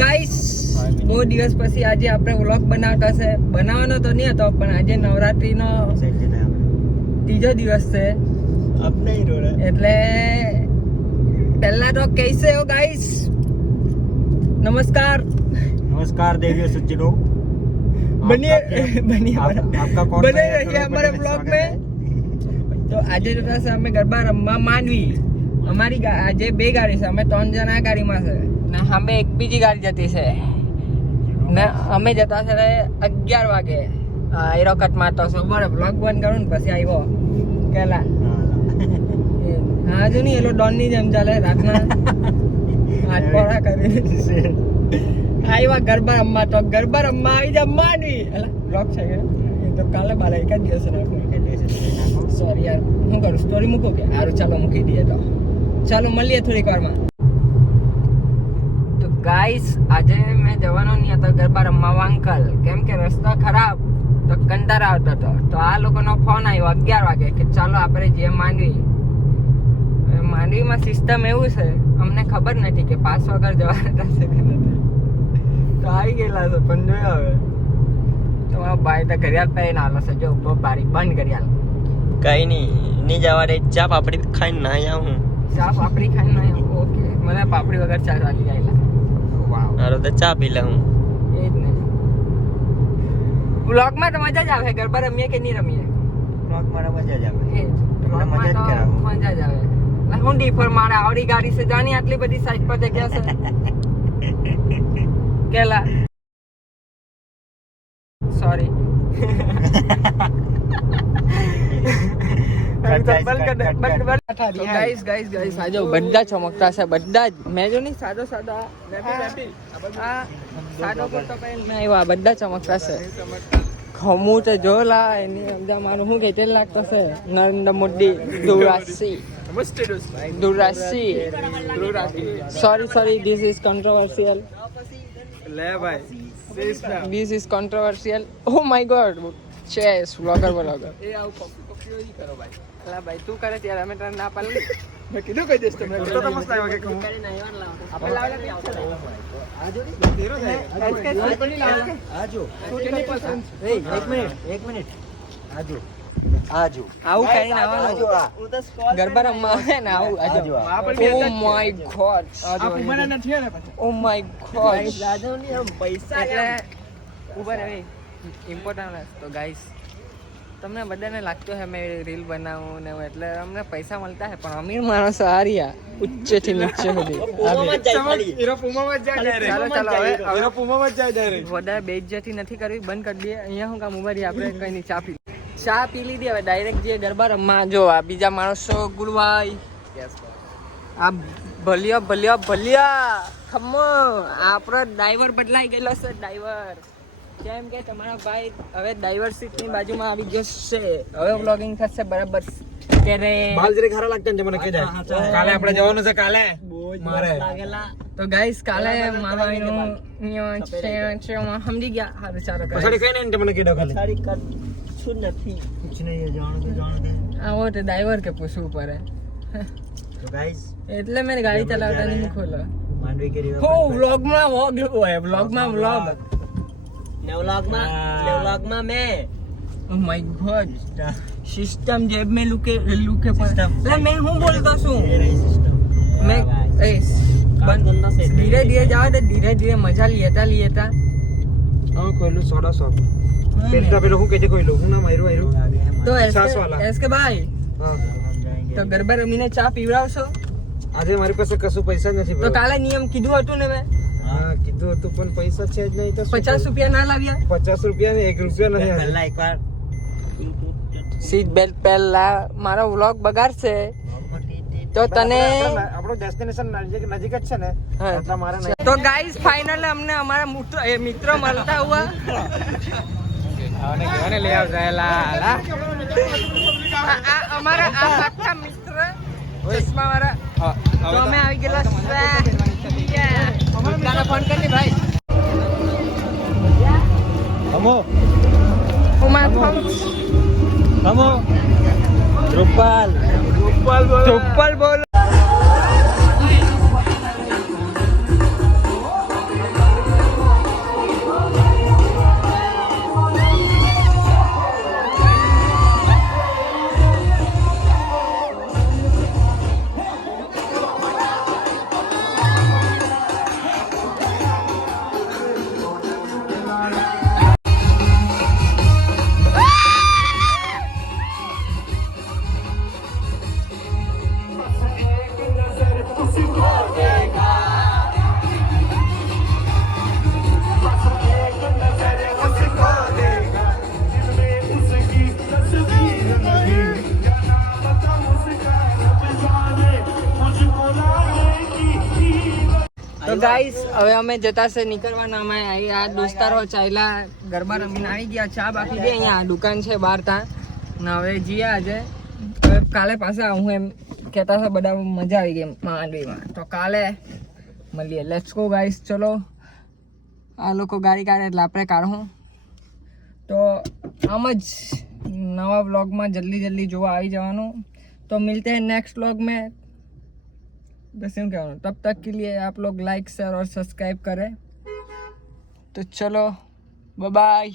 Guys બહુ દિવસ પછી આજે આપણે વ્લોગ બનાવતા છે. બનાવવાનો તો નહીં હતો પણ આજે નવરાત્રીનો ત્રીજો દિવસ છે એટલે પહેલા તો કૈસે હો ગાઈસ. नमस्कार देवियों सज्जनों, बनिए आपका कौन बने रहिए हमारे ब्लॉग में. તો આજે જતા છે અમે ગરબા રમવા માંડવી. અમારી આજે બે ગાડી છે, અમે 3 જણા ગાડીમાં છે ને અમે એક બીજી ગાડી જતી છે ને અમે જતા છે 11 વાગે. એરો કટ મારતો છો બરાબર. બ્લોગ બંધ કરું ને પછી આવ્યો કેલા. હા જો નહીં એલો ડોન ની જેમ ચાલે રાતના હાથ પોળા કરી આવ્યા ગરબા રમવા. તો ગરબા રમવા આવી જા માંડવી. એલા બ્લોગ છે કે એ તો કાલે બાલે એક જ દિવસ નાખું. સોરી યાર, હું કરું સ્ટોરી મૂકું કે સારું ચાલો મૂકી દઈએ. તો ચાલો મળીએ થોડીક વારમાં. તો ગાઈસ આજે મેં જવાનો નહીં હતો ગરબા રમવા અંકલ, કેમ કે રસ્તો ખરાબ તો કંટાળો આવતો હતો. તો આ લોકોનો ફોન આવ્યો 11 વાગે કે ચાલો આપણે જઈએ માંડવી. માંડવીમાં સિસ્ટમ એવું છે અમને ખબર નથી કે પાસ વગર જવાના થશે કે નથી. તો આવી ગયેલા છે પણ જોયો હવે તો મારા ભાઈ તો ઘડિયાળ પહેરીને આવેલો છે. જો બારી બંધ ઘડિયાળ. કઈ નહીં જવા દે. ચા પાપડી ખાઈને ના આવું. ચા પાપડી ખાઈને ના આવું. ઓકે, મને પાપડી વગર ચા વાગી ગયેલા. વાવ, હારો તો ચા પી લઉં. એ જ ને. વ્લોગમાં તો મજા જ આવે. ગરબા રમીએ કે નહીં રમીએ, વ્લોગ મારા મજા જ આવે. એ જ વ્લોગમાં તો મજા જ આવે. હું ડીફર મારે આવડી ગાડી છે જાની આટલી બધી સાઈડ પર જગ્યા છે કેલા. સોરી ગાઈસ આજો બધા ચમકતા છે બધા જ. મેં જો નહીં સાદો આ સાદો કુર્તો પહેરીને આવ્યા બધા ચમકતા છે. ખમું તો જોલા એની અંદર મારું શું કે તેલ લાગતો છે Narendra Modi Durasi. Sorry, this is controversial. This is controversial. Oh my god. Chess, vlogger. એ આવું કોપી નહીં કરો ભાઈ. અલા ભાઈ તું કરે ત્યારે અમે તને ના પાડી. મેં કીધું કઈ દેશ તમે. તો મસ્ત આવ્યો કે કહું. આપણે લાવલા આજો ધીરો થાય. આજો. એક મિનિટ. આજો આવું કઈ ના આવવાનું. ગરબા રમવા આવે ને આવું આજો. ઓ માય ગોડ, આ ઉમરા નથી ને પછી. ઓ માય ગોડ, રાજો ની આમ પૈસા એટલે ઉભા રહે ઇમ્પોર્ટન્ટ. તો ગાઈસ તમને બધાને લાગતો હે મેં રીલ બનાવું ને એટલે અમને પૈસા મળતા હે પણ અમીર માણસો હારિયા ઉચ્ચ થી નીચે સુધી વધારે બેઇજ્જતી નથી કરવી, બંધ કરી દઈએ. અહીંયા હું કામ ઉભા રહીએ આપણે કઈ નહીં ચા પી લીધી. હવે ડાયરેક્ટ જે ગરબા રમવા. જો આ બીજા માણસો ગુરુભાઈ, આ ભલિયા ખમો. આપણો ડ્રાઈવર બદલાઈ ગયેલો છે. ડ્રાઈવર કેમ કે તમારા ભાઈ હવે ડ્રાઈવર સીટ ની બાજુમાં આવી ગયો છે. હવે વ્લોગિંગ થશે બરાબર. ત્યારે બાલ જરી ખારા લાગતા ને મને કહી દે. કાલે આપણે જવાનું છે. કાલે મારે તો ગાઈસ કાલે મારા ભાઈનું સમજી ગયા. હારું ચાલો પછાડી કઈ નહીં મને કહી દો. કાલે નથી कुछ नहीं जाने આવો તો ડ્રાઈવર કે પૂછવું પડે. तो गाइस એટલે મેં ગાડી ચલાવતા નહીં ખોલો. માંડવી કરી હો વ્લોગમાં હોય. વ્લોગમાં મેં oh my God system jab में लुके पर. એટલે મેં હું બોલતો છું મેં ધીરે ધીરે જાવ તો ધીરે મજા લેતા हां कोइलो 100 પેલા પેલો હું કેજે કોઈલો હું ના માર્યો તો એસકે ભાઈ તો ગરબા રમીને ચા પીવડાવશો? આજે મારી પાસે કશું પૈસા નથી. તો કાલે નિયમ કીધું હતું ને મેં. હા કીધું હતું પણ પૈસા છે જ નહીં. તો 50 રૂપિયા ના લાવ્યા? 50 રૂપિયા ને 1 રૂપિયો નથી. પહેલા એકવાર સીટ બેલ્ટ પહેલા મારો વ્લોગ બગાડશે તો તને આપણો ડેસ્ટિનેશન નજીક જ છે ને એટલે મારે નહીં. તો ગાઈસ ફાઇનલ અમને અમારા મિત્ર મળતા હુઆ. આને લે આવ જાયલા અમારા આ પાક્કા મિત્ર ચશ્મા વાળા. તો અમે આવી ગયેલા છે. અમારા ફોન કરી ભાઈ. હમો ઉમા ફોન હમો રૂપાલ બોલ. ગાઈસ હવે અમે જતા છે નીકળવાના. અમે આ દોસ્તારો ચાલ્યા ગરબા રમીને આવી ગયા. ચા બાકી દે અહીંયા દુકાન છે બહાર ત્યાં ને હવે જઈએ આજે. હવે કાલે પાછા હું એમ કહેતા હતા બધા મજા આવી ગઈ માંડવીમાં, તો કાલે મળીએ. Let's go guys. ચલો આ લોકો ગાડી કાઢે એટલે આપણે કાઢું. તો આમ જ નવા વ્लॉग जल्दी जल्दी જોવા આવી જવાનું. तो मिलते हैं नेक्स्ट व्लॉग में. बस यूँ क्या तब तक के लिए आप लोग लाइक शेयर और सब्सक्राइब करें. तो चलो बाय बाय.